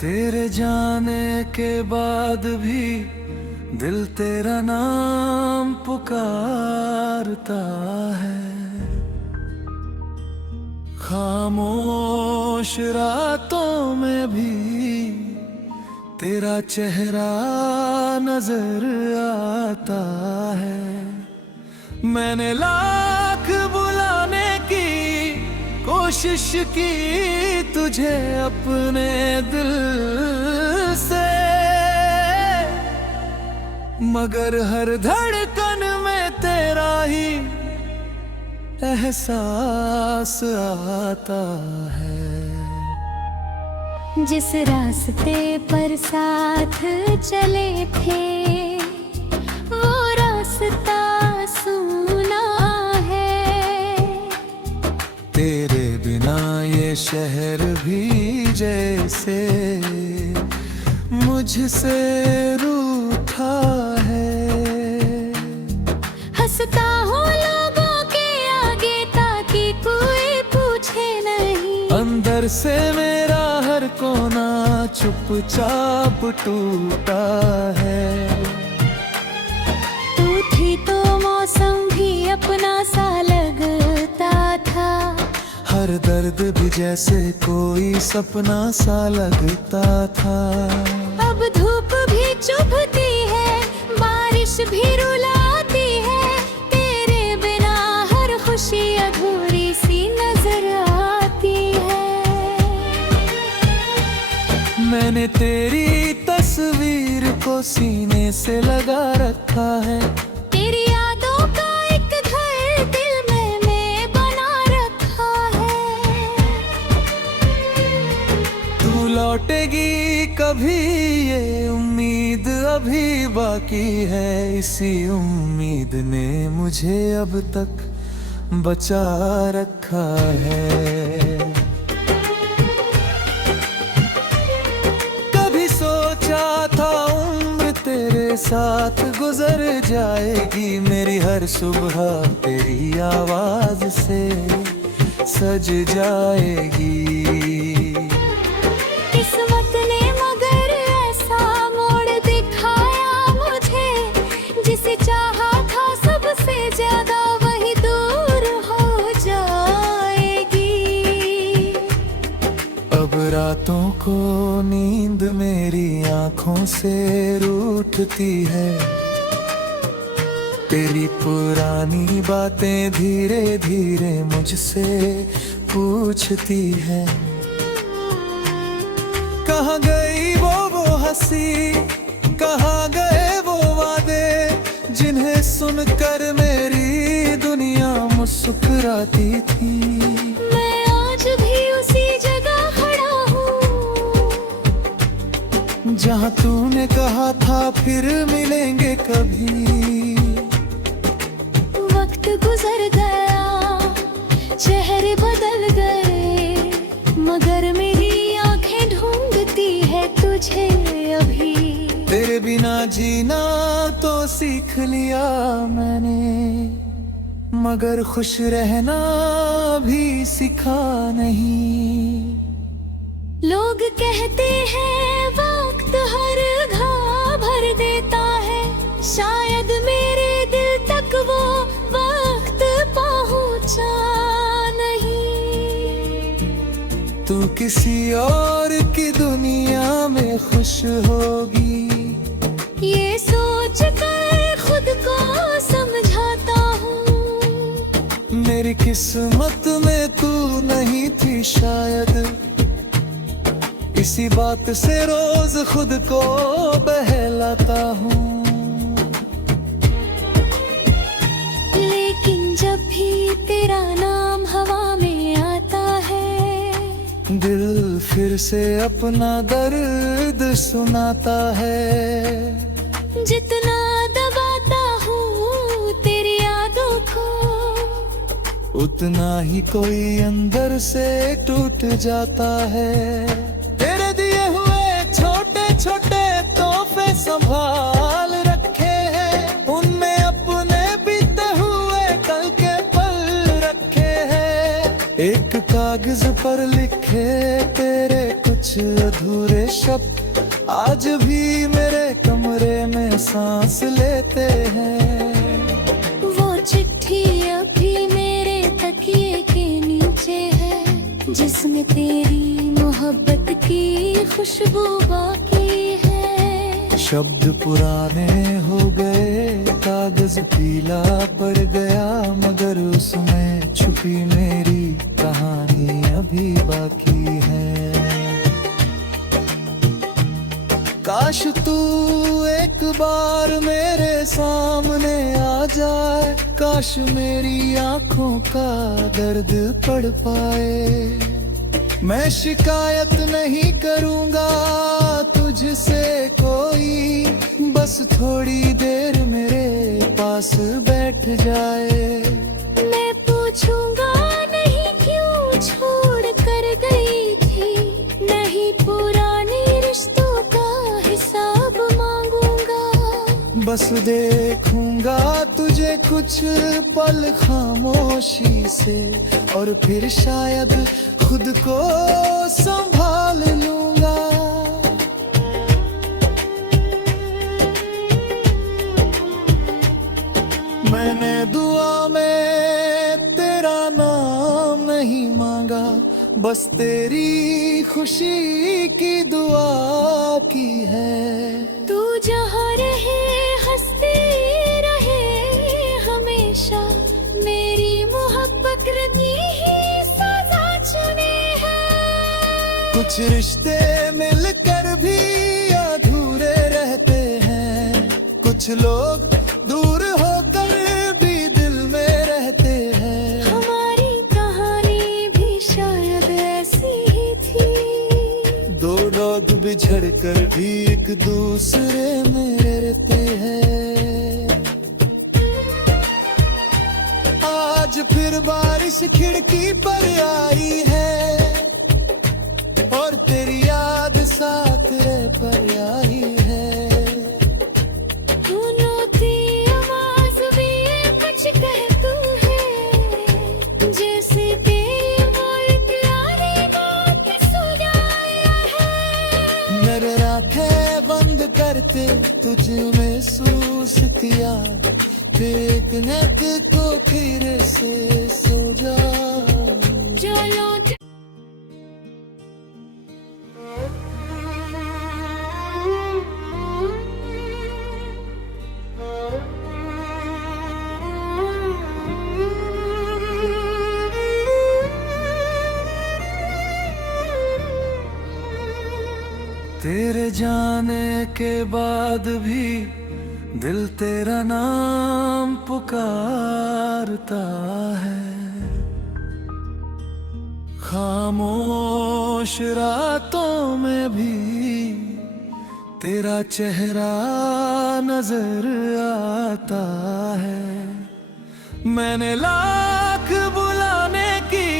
तेरे जाने के बाद भी दिल तेरा नाम पुकारता है। खामोश रातों में भी तेरा चेहरा नजर आता है। मैंने लाख बुलाने की कोशिश की तुझे अपने दिल से, मगर हर धड़कन में तेरा ही एहसास आता है। जिस रास्ते पर साथ चले थे वो रास्ता सूना है। तेरे बिना ये शहर भी जैसे मुझसे रूठा है। हंसता हूँ लोगों के आगे ताकि कोई पूछे नहीं। अंदर से मेरा हर कोना चुपचाप टूटा है। तू थी तो मौसम भी अपना सा लगता था। हर दर्द भी जैसे कोई सपना सा लगता था। अब धूप भी चुभती है, बारिश भी रुलाती है। तेरे बिना हर खुशी अधूरी सी नजर आती है। मैंने तेरी तस्वीर को सीने से लगा रखा है। तेरी यादों का एक घर दिल में बना रखा है। तू लौटेगी कभी ये उम्मीद अभी बाकी है। इसी उम्मीद ने मुझे अब तक बचा रखा है। कभी सोचा था उम्र तेरे साथ गुजर जाएगी। मेरी हर सुबह तेरी आवाज से सज जाएगी। किस्मत ने मगर ऐसा मोड़ दिखाया मुझे। जिसे चाहा था सबसे ज्यादा वही दूर हो जाएगी। अब रातों को नींद मेरी आंखों से रूठती है। तेरी पुरानी बातें धीरे धीरे मुझसे पूछती है। कहाँ गई वो हंसी, कहाँ गए वो वादे जिन्हें सुनकर मेरी दुनिया मुस्कुराती थी। मैं आज भी उसी जगह खड़ा हूँ जहाँ तूने कहा था फिर मिलेंगे कभी। वक्त गुजर गया, चेहरे बदल गए, मगर मेरी आंखें ढूंढती है तुझे अभी। तेरे बिना जीना तो सीख लिया मैंने, मगर खुश रहना भी सिखा नहीं। लोग कहते हैं वक्त हर घाव भर देता है। शायद मेरे दिल तक वो वक्त पहुंचा नहीं। तू किसी और की दुनिया में खुश होगी ये सोच कर खुद को समझाता हूँ। मेरी किस्मत में तू नहीं थी शायद। इसी बात से रोज खुद को बहलाता हूँ। लेकिन जब भी तेरा नाम हवा में आता है, दिल फिर से अपना दर्द सुनाता है। जितना दबाता हूँ तेरी यादों को, उतना ही कोई अंदर से टूट जाता है। तेरे दिए हुए छोटे छोटे तोहफे संभाल रखे हैं। उनमें अपने बीते हुए कल के पल रखे हैं। एक कागज पर लिखे तेरे कुछ कुछ अधूरे शब्द आज भी मेरे कमरे में सांस लेते हैं। वो चिट्ठी अभी मेरे तकिए के नीचे है, जिसमें तेरी मोहब्बत की खुशबू बाकी है। शब्द पुराने हो गए, कागज पीला पड़ गया, मगर उसमें छुपी मेरी कहानी अभी बाकी है। काश तू एक बार मेरे सामने आ जाए, काश मेरी आंखों का दर्द पढ़ पाए। मैं शिकायत नहीं करूंगा तुझसे कोई, बस थोड़ी देर मेरे पास बैठ जाए। मैं पूछूंगा नहीं क्यों छोड़ कर गई थी, नहीं पुराने रिश्तों का हिसाब मांगूंगा। बस देखूंगा तुझे कुछ पल खामोशी से, और फिर शायद खुद को संभाल लूंगा। मैंने दुआ में तेरा नाम नहीं मांगा, बस तेरी खुशी की दुआ की है। तू जहाँ रहे हंसते रहे हमेशा, मेरी मोहब्बत रती ही सजा चुने हैं। कुछ रिश्ते मिलकर भी अधूरे रहते हैं, कुछ लोग दूर होकर भी दिल में रहते हैं। हमारी कहानी भी शायद ऐसी ही थी, दो लोग बिछड़ कर भी एक दूसरे में रहते हैं। आज फिर बारिश खिड़की पर आई है, और तेरी याद साथ रह पर आई है। दोनों की आवाज भी कुछ कहती है, जैसे तेरी और प्यारी बात सुनाया है। नजर आंखें बंद करते तुझ महसूस किया, एक नक को फिर से सो जा। चलो तेरे जाने के बाद भी दिल तेरा नाम पुकारता है। खामोश रातों में भी तेरा चेहरा नजर आता है। मैंने लाख बुलाने की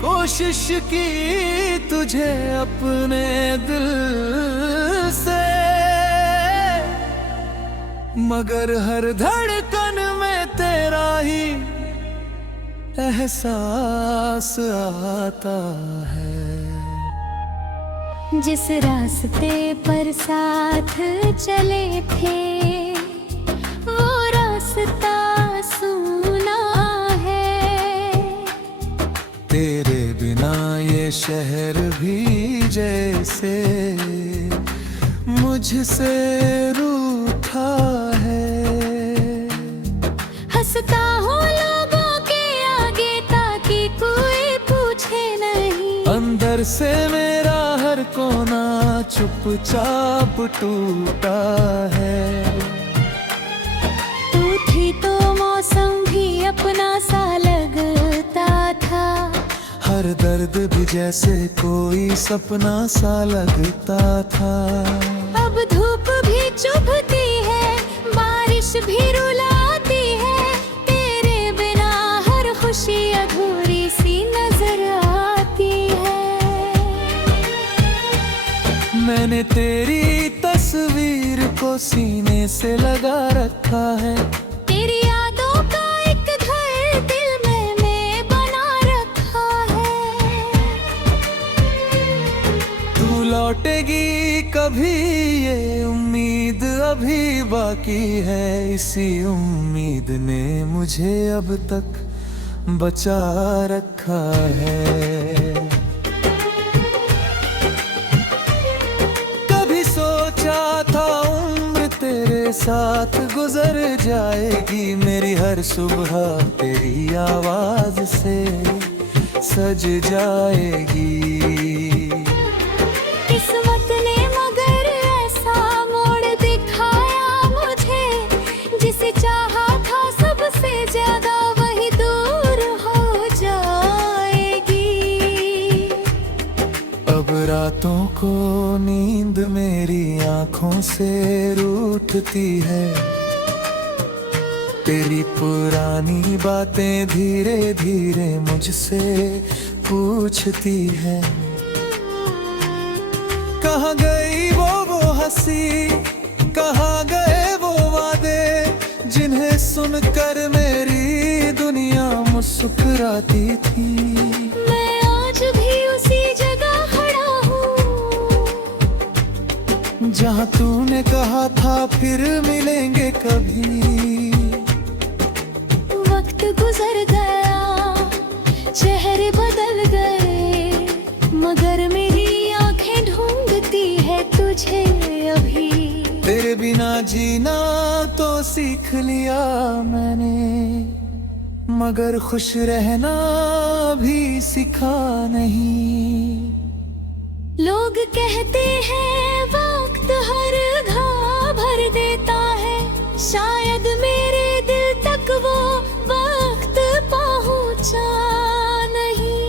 कोशिश की तुझे अपने दिल से, मगर हर धड़कन में तेरा ही एहसास आता है। जिस रास्ते पर साथ चले थे वो रास्ता सूना है। तेरे बिना ये शहर भी जैसे मुझसे रूठा है। हंसता हूँ लोगों के आगे ताकि कोई पूछे नहीं, अंदर से मेरा हर कोना चुपचाप टूटा है। तू थी तो मौसम भी अपना सा लगता था, हर दर्द भी जैसे कोई सपना सा लगता था। अब धूप भी चुभती है, बारिश भी रुलाती है, तेरे बिना हर खुशी अधूरी सी नजर आती है। मैंने तेरी तस्वीर को सीने से लगा रखा है। तेरी यादों का एक घर दिल में बना रखा है। लौटेगी कभी ये उम्मीद अभी बाकी है। इसी उम्मीद ने मुझे अब तक बचा रखा है। कभी सोचा था उम्र तेरे साथ गुजर जाएगी, मेरी हर सुबह तेरी आवाज से सज जाएगी। किस्मत ने मगर ऐसा मोड़ दिखाया मुझे, जिसे चाहा था सबसे ज्यादा वही दूर हो जाएगी। अब रातों को नींद मेरी आंखों से रूठती है, तेरी पुरानी बातें धीरे धीरे मुझसे पूछती है। कहाँ गई वो हंसी, कहाँ गए वो वादे, जिन्हें सुनकर मेरी दुनिया मुस्कुराती थी। मैं आज भी उसी जगह खड़ा हूँ, जहाँ तूने कहा था फिर मिलेंगे कभी। वक्त गुजर गया, चेहरे बदल गए, मगर मेरी आंखें ढूंढती है तुझे अभी। तेरे बिना जीना तो सीख लिया मैंने, मगर खुश रहना भी सिखा नहीं। लोग कहते हैं वक्त हर घाव भर देता है, शायद मेरे दिल तक वो वक्त पहुंचा नहीं।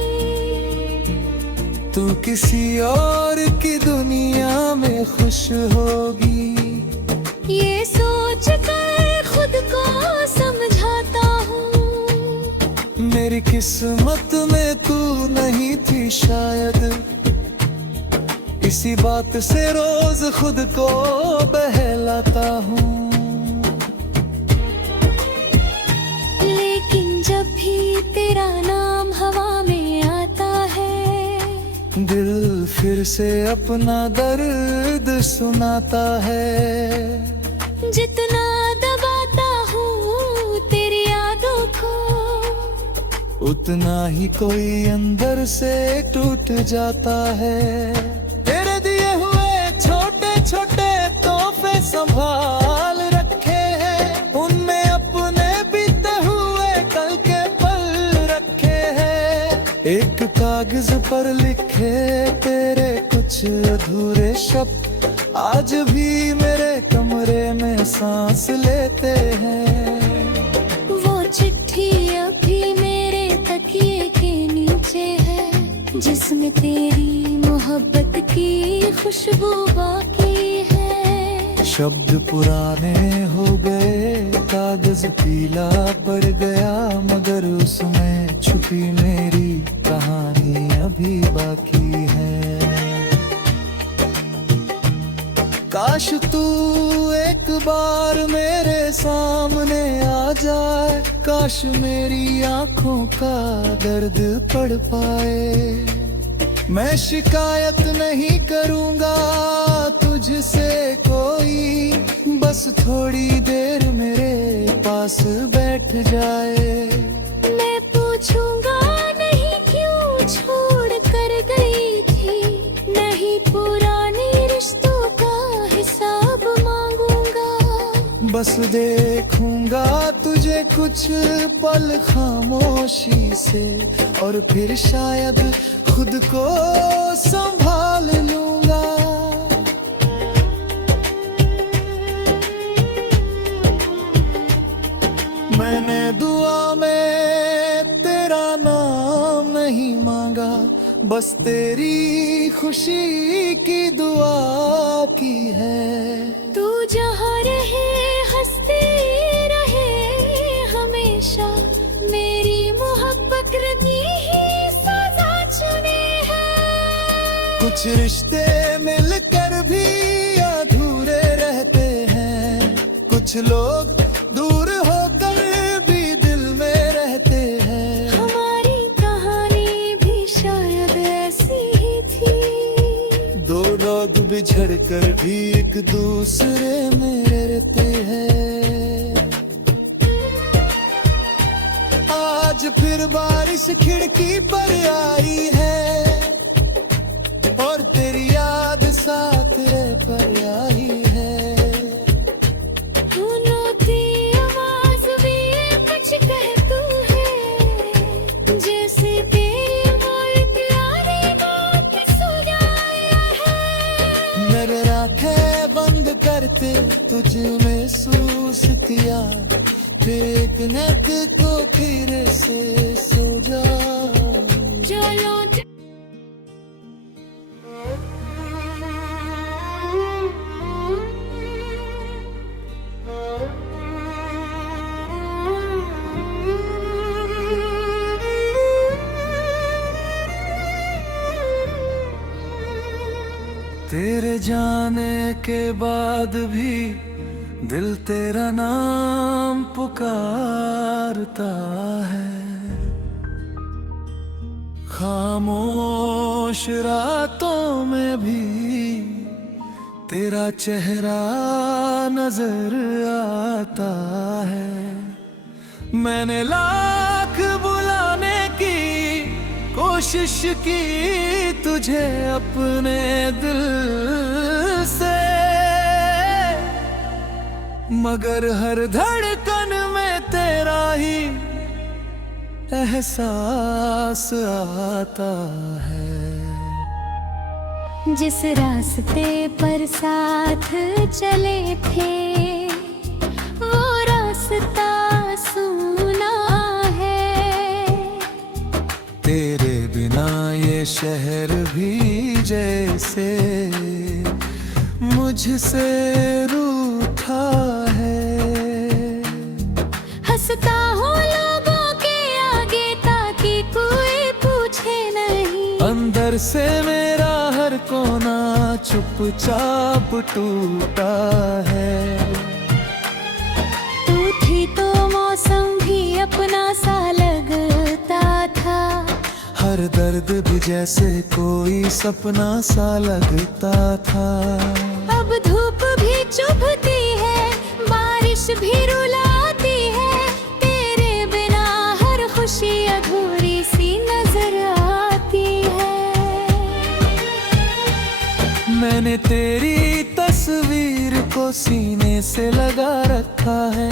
तू किसी और की दुनिया में खुश होगी, ये सोच कर खुद को समझाता हूँ। मेरी किस्मत में तू नहीं थी शायद, इसी बात से रोज खुद को बहलाता हूँ। लेकिन जब भी तेरा नाम हवा में आता है, दिल फिर से अपना दर्द सुनाता है। जितना दबाता हूँ तेरी यादों को, उतना ही कोई अंदर से टूट जाता है। तेरे दिए हुए छोटे छोटे तोहफे संभाल रखे हैं, उनमें अपने बीते हुए कल के पल रखे हैं। एक कागज पर लिखे तेरे कुछ अधूरे शब्द आज भी मेरे कमरे में सांस लेते हैं। वो चिट्ठी अभी मेरे तकिए के नीचे है, जिसमें तेरी मोहब्बत की खुशबू बाकी है। शब्द पुराने हो गए, कागज पीला पड़ गया, मगर उसमें छुपी मेरी कहानी अभी बाकी है। काश तू एक बार मेरे सामने आ जाए, काश मेरी आंखों का दर्द पढ़ पाए। मैं शिकायत नहीं करूंगा तुझसे कोई, बस थोड़ी देर मेरे पास बैठ जाए। मैं पूछूंगा नहीं क्यों छोड़ कर गई थी, नहीं पुराने रिश्तों का हिसाब मांगूंगा। बस देखूंगा तुझे कुछ पल खामोशी से, और फिर शायद खुद को संभाल लूंगा। मैंने दुआ में तेरा नाम नहीं मांगा, बस तेरी खुशी की दुआ की है। तू जहाँ रहे हंसते रहे हमेशा, मेरी मोहब्बत रनी ही सजा चुने है। कुछ रिश्ते मिलकर भी अधूरे रहते हैं, कुछ लोग दूर होकर भी दिल में रहते हैं। हमारी कहानी भी शायद ऐसी ही थी। दो बिछड़ कर भी एक दूसरे में रहते हैं। आज फिर बारिश खिड़की पर आई है और तेरी याद साथ रह पर आई है। फूलों की आवाज भी कुछ कहती है, जैसे तेरी मोर प्यारी बात सुनाया है। नजर आंखें बंद करते तुझ महसूस किया, एक नक को फिर से सो जा। जो लौट तेरे जाने के बाद भी दिल तेरा नाम पुकारता है। खामोश रातों में भी तेरा चेहरा नजर आता है। मैंने लाख बुलाने की कोशिश की तुझे अपने दिल से, मगर हर धड़कन में तेरा ही एहसास आता है। जिस रास्ते पर साथ चले थे वो रास्ता सूना है। तेरे बिना ये शहर भी जैसे मुझसे रूठा है। हंसता हूँ लोगों के आगे ताकि कोई पूछे नहीं। अंदर से मेरा हर कोना चुपचाप टूटा है। तू थी तो मौसम भी अपना सा लगता था। हर दर्द भी जैसे कोई सपना सा लगता था। अब धूप भी चुभती है, बारिश भी रुलाती है, तेरे बिना हर खुशी अधूरी सी नजर आती है। मैंने तेरी तस्वीर को सीने से लगा रखा है।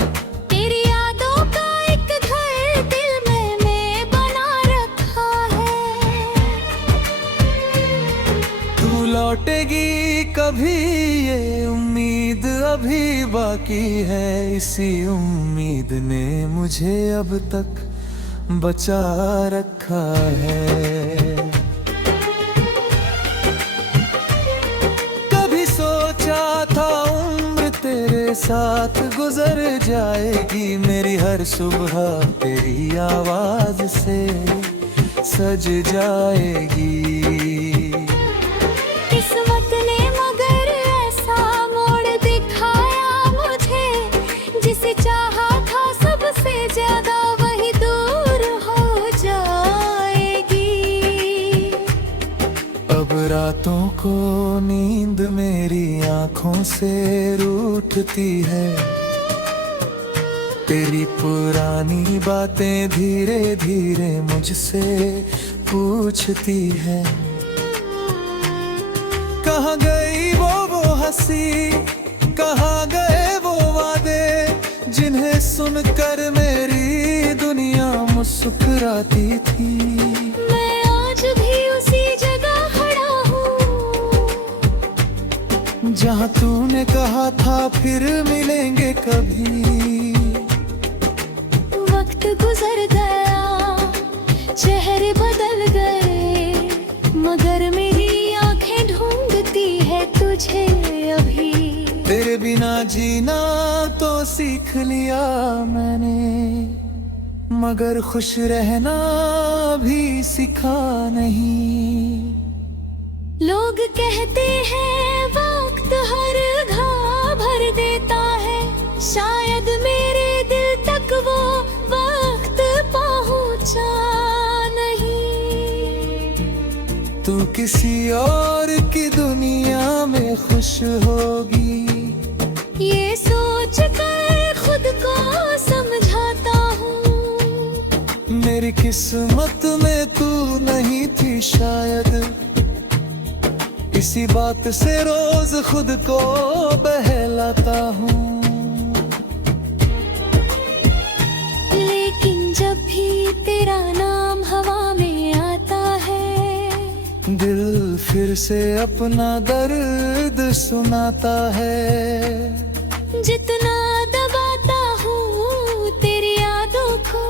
तेरी यादों का एक घर दिल में बना रखा है। तू लौटेगी कभी ये उम्मीद अभी बाकी है। इसी उम्मीद ने मुझे अब तक बचा रखा है। कभी सोचा था उम्र तेरे साथ गुजर जाएगी, मेरी हर सुबह तेरी आवाज से सज जाएगी। किस्मत ने मगर ऐसा मोड़ दिखाया मुझे, जिसे चाहा था सबसे ज्यादा वही दूर हो जाएगी। अब रातों को नींद मेरी आंखों से रूठती है। तेरी पुरानी बातें धीरे धीरे मुझसे पूछती है। कहाँ गई वो हंसी, कहाँ गए वो वादे, जिन्हें सुनकर मेरी दुनिया मुस्कुराती थी। मैं आज भी उसी जगह खड़ा हूँ जहाँ तूने कहा था फिर मिलेंगे कभी। वक्त गुजर गया, चेहरे बदल गए, मगर मेरी आंखें ढूंढती है तुझे अभी। तेरे बिना जीना तो सीख लिया मैंने, मगर खुश रहना भी सिखा नहीं। लोग कहते हैं वक्त हर घाव भर देता है, शायद मेरे दिल तक वो वक्त पहुंचा नहीं। तू किसी और की दुनिया में खुश होगी। ये सोच कर खुद को समझाता हूँ, मेरी किस्मत में तू नहीं थी शायद, इसी बात से रोज खुद को बहलाता हूँ। लेकिन जब भी तेरा नाम हवा में आता है, दिल फिर से अपना दर्द सुनाता है। जितना दबाता हूँ तेरी यादों को,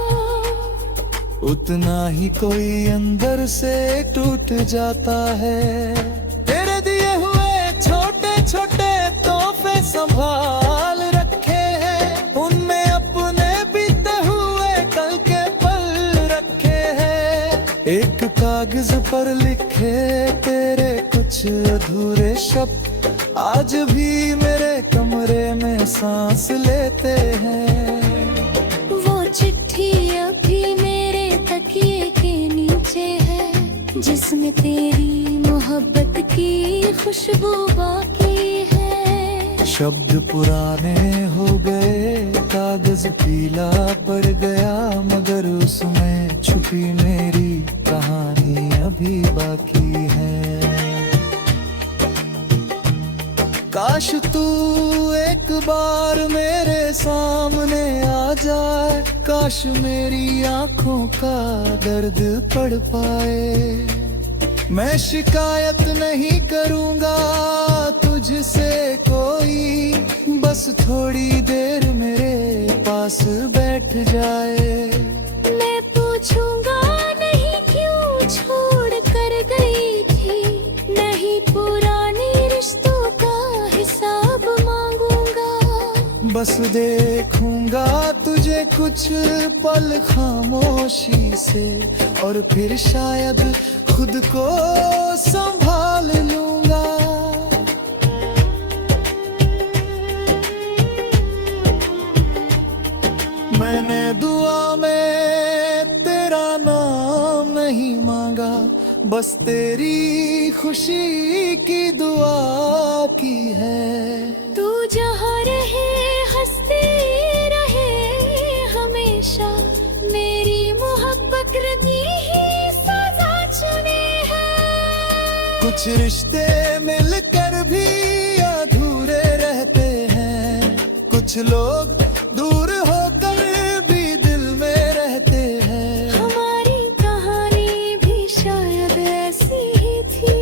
उतना ही कोई अंदर से टूट जाता है। तेरे दिए हुए छोटे छोटे तोहफे संभाल रखे हैं, उनमें अपने बीते हुए कल के पल रखे हैं। एक कागज पर लिखे तेरे कुछ अधूरे शब्द आज भी मेरे कमरे में सांस लेते हैं। वो चिट्ठी अभी मेरे तकिए के नीचे है, जिसमें तेरी मोहब्बत की खुशबू बाकी है। शब्द पुराने हो गए, कागज पीला पड़ गया, मगर उसमें छुपी मेरी कहानी अभी बाकी है। काश तू एक बार मेरे सामने आ जाए, काश मेरी आंखों का दर्द पढ़ पाए। मैं शिकायत नहीं करूंगा तुझसे कोई, बस थोड़ी देर मेरे पास बैठ जाए। मैं पूछूंगा नहीं क्यों छोड़ कर गई थी, नहीं पुराने रिश्तों का हिसाब मांगूंगा। बस देखूंगा तुझे कुछ पल खामोशी से, और फिर शायद खुद को संभाल लूंगा। मैंने दुआ में तेरा नाम नहीं मांगा, बस तेरी खुशी की दुआ की है। तू जहाँ रहे हंसते रहे हमेशा, मेरी मोहब्बत रती ही सजा चुने हैं। कुछ रिश्ते मिलकर भी अधूरे रहते हैं, कुछ लोग दूर होकर भी दिल में रहते हैं। हमारी कहानी भी शायद ऐसी ही थी,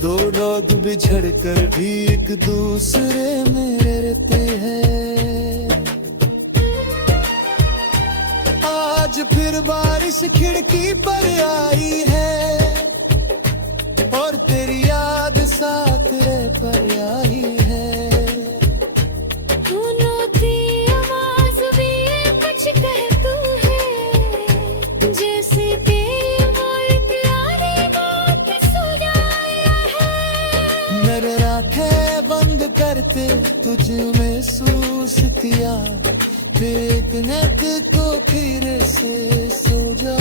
दो लोग बिछड़ कर भी एक दूसरे में रहते हैं। आज फिर बारिश खिड़की पर आई है, और तेरी याद साथ रह पर आई है। फूलों की आवाज भी कुछ कहती है, जैसे तेरी मोर प्यारी बात सुनाया है। नजर आंखें बंद करते तुझ महसूस किया, फिर एक नैत को फिर से सो जा।